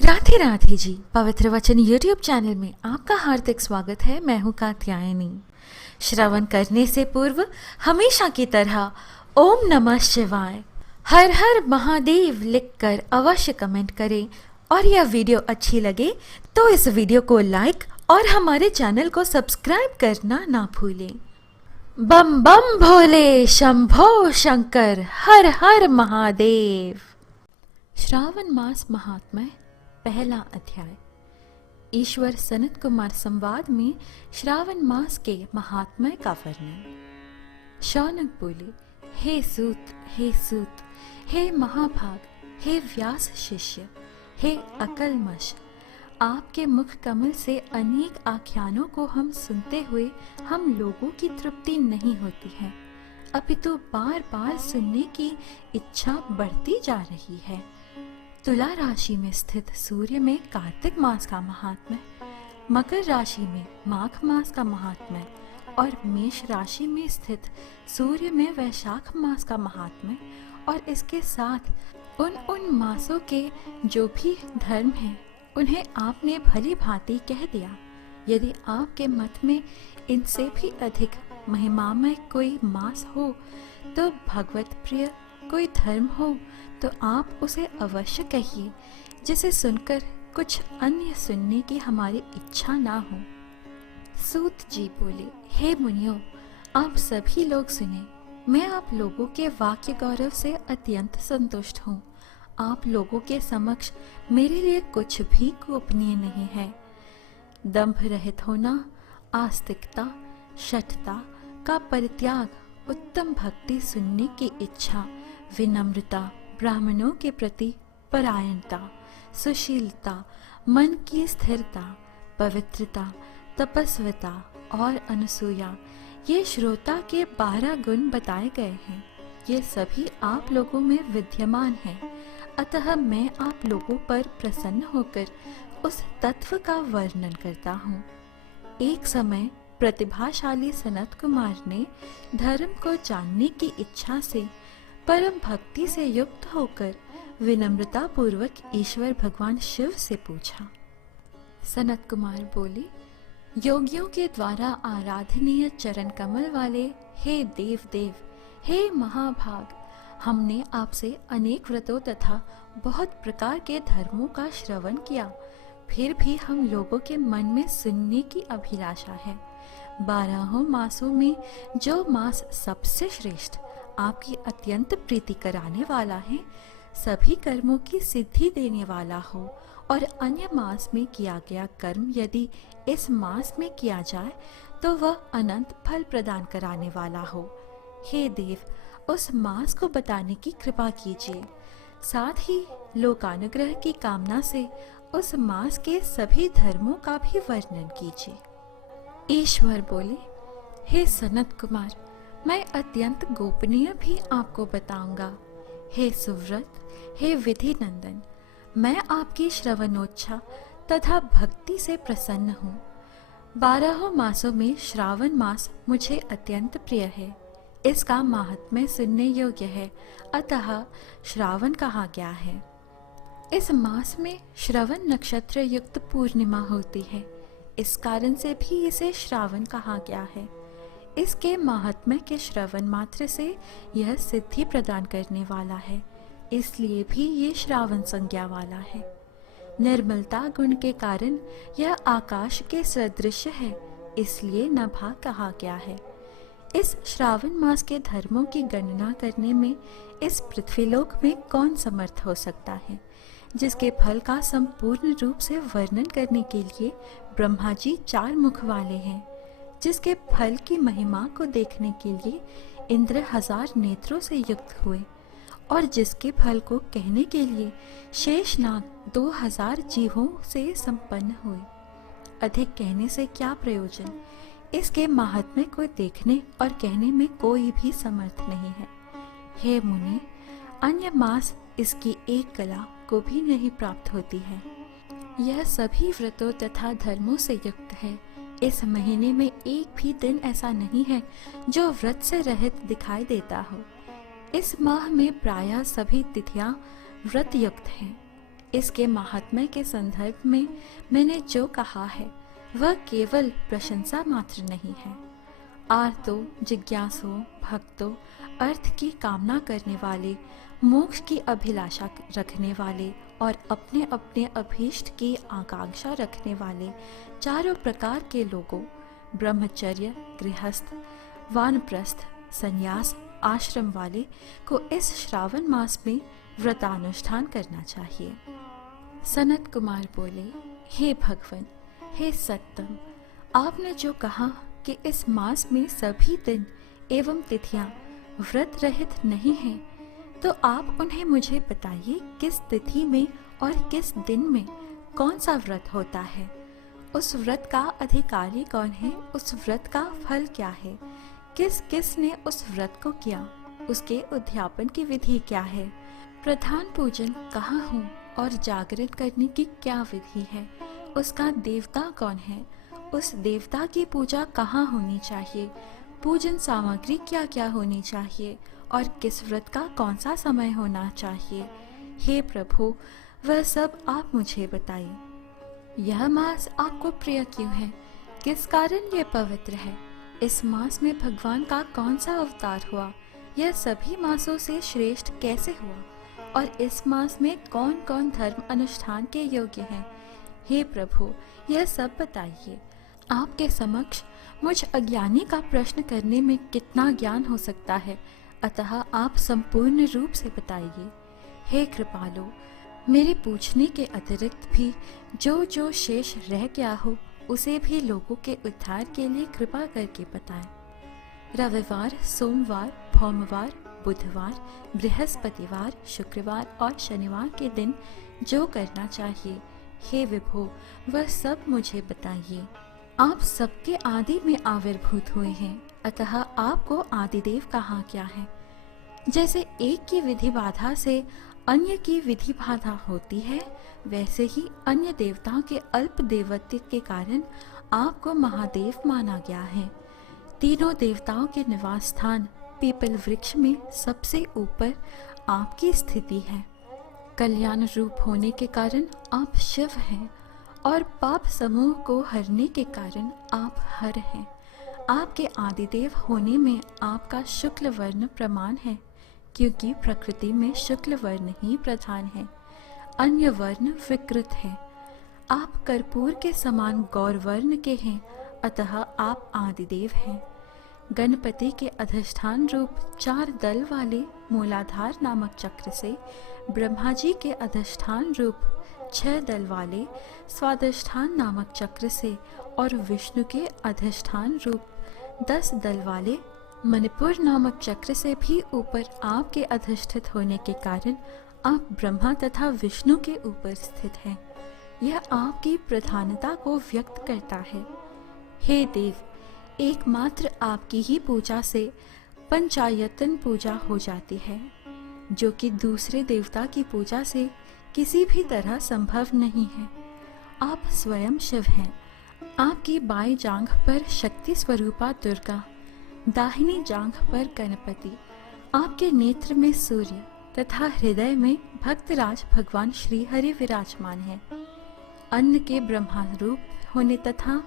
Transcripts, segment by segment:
राधे राधे जी। पवित्र वचन YouTube channel में आपका हार्दिक स्वागत है। मैं हूँ कात्यायनी। श्रवण करने से पूर्व हमेशा की तरह ओम नमः शिवाय, हर हर महादेव लिखकर अवश्य कमेंट करें और यह वीडियो अच्छी लगे तो इस वीडियो को लाइक और हमारे चैनल को सब्सक्राइब करना ना भूलें। बम बम भोले शंभो शंकर, हर हर महादेव। श्रावण मास महात्म्य, पहला अध्याय। ईश्वर सनत कुमार संवाद में श्रावण मास के महात्म्य का वर्णन। शौनक बोले, हे सूत, हे महाभाग, हे व्यास शिष्य, हे अकलमश, आपके मुख कमल से अनेक आख्यानों को हम सुनते हुए हम लोगों की तृप्ति नहीं होती है, अपितु बार बार सुनने की इच्छा बढ़ती जा रही है। तुला राशि में स्थित सूर्य में कार्तिक मास का महात्म्य, मकर राशि में माघ मास का महात्म्य और मेष राशि में स्थित सूर्य में वैशाख मास का महात्म्य और इसके साथ उन मासों के जो भी धर्म हैं उन्हें आपने भली भांति कह दिया। यदि आपके मत में इनसे भी अधिक महिमामय कोई मास हो तो भगवत प्रिय कोई धर्म हो तो आप उसे अवश्य कहिए, जिसे सुनकर कुछ अन्य सुनने की हमारी इच्छा ना हो। सूत जी बोले, हे मुनियों, आप सभी लोग सुने। मैं आप लोगों के वाक्य गौरव से अत्यंत संतुष्ट हूँ। आप लोगों के समक्ष मेरे लिए कुछ भी गोपनीय नहीं है। दंभ रहित होना, आस्तिकता, शठता का परित्याग, उत्तम भक्ति सुनने की इच्छा, विनम्रता, ब्राह्मणों के प्रति परायणता, सुशीलता, मन की स्थिरता, पवित्रता, तपस्विता और अनसूया, ये श्रोता के 12 गुण बताए गए हैं। ये सभी आप लोगों में विद्यमान हैं। अतः मैं आप लोगों पर प्रसन्न होकर उस तत्व का वर्णन करता हूँ। एक समय प्रतिभाशाली सनत कुमार ने धर्म को जानने की इच्छा से परम भक्ति से युक्त होकर विनम्रता पूर्वक ईश्वर भगवान शिव से पूछा। सनत कुमार बोले, योगियों के द्वारा आराधनीय चरण कमल वाले हे देव, हे महाभाग, हमने आपसे अनेक व्रतों तथा बहुत प्रकार के धर्मों का श्रवण किया, फिर भी हम लोगों के मन में सुनने की अभिलाषा है। 12 मासों में जो मास सबसे श्रेष्ठ, आपकी अत्यंत प्रीति कराने वाला है, सभी कर्मों की सिद्धि देने वाला हो और अन्य मास में किया गया कर्म यदि इस मास में किया जाए तो वह अनंत फल प्रदान कराने वाला हो। हे देव, उस मास को बताने की कृपा कीजिए। साथ ही लोकानुग्रह की कामना से उस मास के सभी धर्मों का भी वर्णन कीजिए। ईश्वर बोले, हे सनत कुमार, मैं अत्यंत गोपनीय भी आपको बताऊंगा। हे सुव्रत, हे विधि नंदन, मैं आपकी श्रवणोच्छा तथा भक्ति से प्रसन्न हूँ। 12 मासों में श्रावण मास मुझे अत्यंत प्रिय है। इसका महात्म्य सुनने योग्य है, अतः श्रावण कहा गया है। इस मास में श्रवण नक्षत्र युक्त पूर्णिमा होती है, इस कारण से भी इसे श्रावण कहा गया है। इसके महात्म्य के श्रवण मात्र से यह सिद्धि प्रदान करने वाला है, इसलिए भी ये श्रावण संज्ञा वाला है। निर्मलता गुण के कारण यह आकाश के सदृश है, इसलिए नभा कहा गया है। इस श्रावण मास के धर्मों की गणना करने में इस पृथ्वीलोक में कौन समर्थ हो सकता है, जिसके फल का संपूर्ण रूप से वर्णन करने के लिए ब्रह्मा जी 4 मुख वाले हैं, जिसके फल की महिमा को देखने के लिए इंद्र 1000 नेत्रों से युक्त हुए और जिसके फल को कहने के लिए शेषनाग 2000 जीवों से संपन्न हुए। अधिक कहने से क्या प्रयोजन, इसके महात्म्य को देखने और कहने में कोई भी समर्थ नहीं है। हे मुनि, अन्य मास इसकी एक कला को भी नहीं प्राप्त होती है। यह सभी व्रतों तथा धर्मों से युक्त है। इस महीने में एक भी दिन ऐसा नहीं है जो व्रत से रहित दिखाई देता हो। इस माह में प्रायः सभी तिथियां व्रत युक्त हैं। इसके महात्म्य के संदर्भ में मैंने जो कहा है वह केवल प्रशंसा मात्र नहीं है। आर्तों, जिज्ञासुओं, भक्तों, अर्थ की कामना करने वाले, मोक्ष की अभिलाषा रखने वाले और अपने अपने अभीष्ट की आकांक्षा रखने वाले चारों प्रकार के लोगों, ब्रह्मचर्य, गृहस्थ, वानप्रस्थ, संन्यास, आश्रम वाले को इस श्रावण मास में व्रतानुष्ठान करना चाहिए। सनत कुमार बोले, हे भगवान, हे सत्तम, आपने जो कहा कि इस मास में सभी दिन एवं तिथियां व्रत रहित नहीं हैं, तो आप उन्हें मुझे बताइए किस तिथि में और किस दिन में कौन सा व्रत होता है, उस व्रत का अधिकारी कौन है, उस व्रत का फल क्या है, किस किस ने उस व्रत को किया, उसके उद्यापन की विधि क्या है, प्रधान पूजन कहाँ हो और जागरण करने की क्या विधि है, उसका देवता कौन है, उस देवता की पूजा कहाँ होनी चाहिए, पूजन सामग्री क्या क्या होनी चाहिए और किस व्रत का कौन सा समय होना चाहिए। हे प्रभु, वह सब आप मुझे बताइए। यह मास आपको प्रिय क्यों है, किस कारण यह पवित्र है, इस मास में भगवान का कौन सा अवतार हुआ, यह सभी मासों से श्रेष्ठ कैसे हुआ और इस मास में कौन कौन धर्म अनुष्ठान के योग्य हैं। हे प्रभु, यह सब बताइए। आपके समक्ष मुझ अज्ञानी का प्रश्न करने में कितना ज्ञान हो सकता है, अतः आप संपूर्ण रूप से बताइए। हे कृपालु, मेरे पूछने के अतिरिक्त भी जो जो शेष रह गया हो उसे भी लोगों के उद्धार के लिए कृपा करके बताएं। रविवार, सोमवार, भौमवार, बुधवार, बृहस्पतिवार, शुक्रवार और शनिवार के दिन जो करना चाहिए, हे विभो, वह सब मुझे बताइए। आप सबके आदि में आविर्भूत हुए हैं, अतः आपको आदिदेव कहा क्या है। जैसे एक की विधि बाधा से अन्य की विधि बाधा होती है, वैसे ही अन्य देवताओं के अल्प देवत्व के कारण आपको महादेव माना गया है। तीनों देवताओं के निवास स्थान पीपल वृक्ष में सबसे ऊपर आपकी स्थिति है। कल्याण रूप होने के कारण आप शिव हैं और पाप समूह को हरने के कारण आप हर हैं। आपके आदिदेव होने में आपका शुक्ल वर्ण प्रमाण है, क्योंकि प्रकृति में शुक्ल वर्ण ही प्रधान है, अन्य वर्ण विकृत है। आप कर्पूर के समान गौर वर्ण के हैं, अतः आप आदिदेव हैं। गणपति के अधिष्ठान रूप 4 दल वाले मूलाधार नामक चक्र से ब्रह्मा जी के अधिष्ठान रूप 6 दल वाले स्वाधिष्ठान नामक चक्र से और विष्णु के अधिष्ठान रूप 10 दल वाले मणिपुर नामक चक्र से भी ऊपर आपके अधिष्ठित होने के कारण आप ब्रह्मा तथा विष्णु के ऊपर स्थित हैं। यह आपकी प्रधानता को व्यक्त करता है। हे देव, एकमात्र आपकी ही पूजा से पंचायतन पूजा हो जाती है, जो कि दूसरे देवता की पूजा से किसी भी तरह संभव नहीं है। आप स्वयं शिव हैं। आपकी बाएं जांघ पर शक्ति स्वरूपा दुर्गा, दाहिनी जांघ पर गणपति, आपके नेत्र में सूर्य तथा हृदय में भक्तराज भगवान श्री हरि विराजमान है। अन्न के ब्रह्मा रूप होने तथा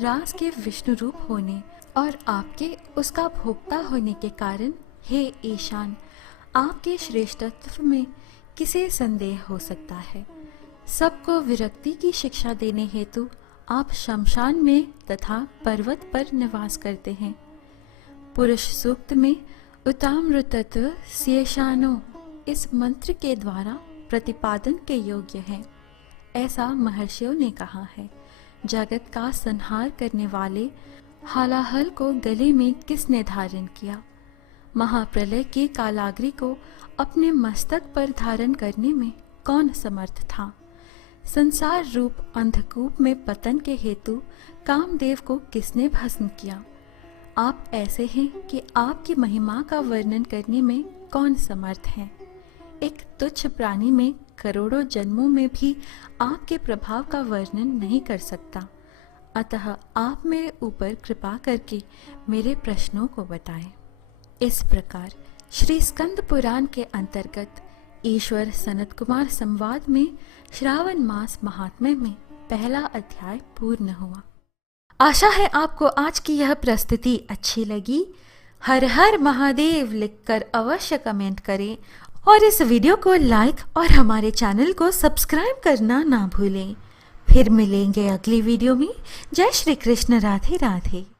रास के विष्णु रूप होने और आपके उसका भोक्ता होने के कारण, हे ईशान, आपके श्रेष्ठत्व में किसे संदेह हो सकता है। सबको विरक्ति की शिक्षा देने हेतु आप शमशान में तथा पर्वत पर निवास करते हैं। पुरुष सूक्त में उतामृतत्व शेषानो इस मंत्र के द्वारा प्रतिपादन के योग्य है, ऐसा महर्षियों ने कहा है। जगत का संहार करने वाले हालाहल को गले में किसने धारण किया। महाप्रलय की कालाग्नि को अपने मस्तक पर धारण करने में कौन समर्थ था। संसार रूप अंधकूप में पतन के हेतु कामदेव को किसने भस्म किया। आप ऐसे हैं कि आपकी महिमा का वर्णन करने में कौन समर्थ है। एक तुच्छ प्राणी में करोड़ों जन्मों में भी आपके प्रभाव का वर्णन नहीं कर सकता। अतः आप मेरे ऊपर कृपा करके मेरे प्रश्नों को बताएं। इस प्रकार श्री स्कंद पुराण के अंतर्गत ईश्वर सनत कुमार संवाद में श्रावण मास महात्म्य में पहला अध्याय पूर्ण हुआ। आशा है आपको आज की यह प्रस्तुति अच्छी लगी। हर हर महादेव लिखकर अवश्य कमेंट करें और इस वीडियो को लाइक और हमारे चैनल को सब्सक्राइब करना ना भूलें। फिर मिलेंगे अगली वीडियो में। जय श्री कृष्ण। राधे राधे।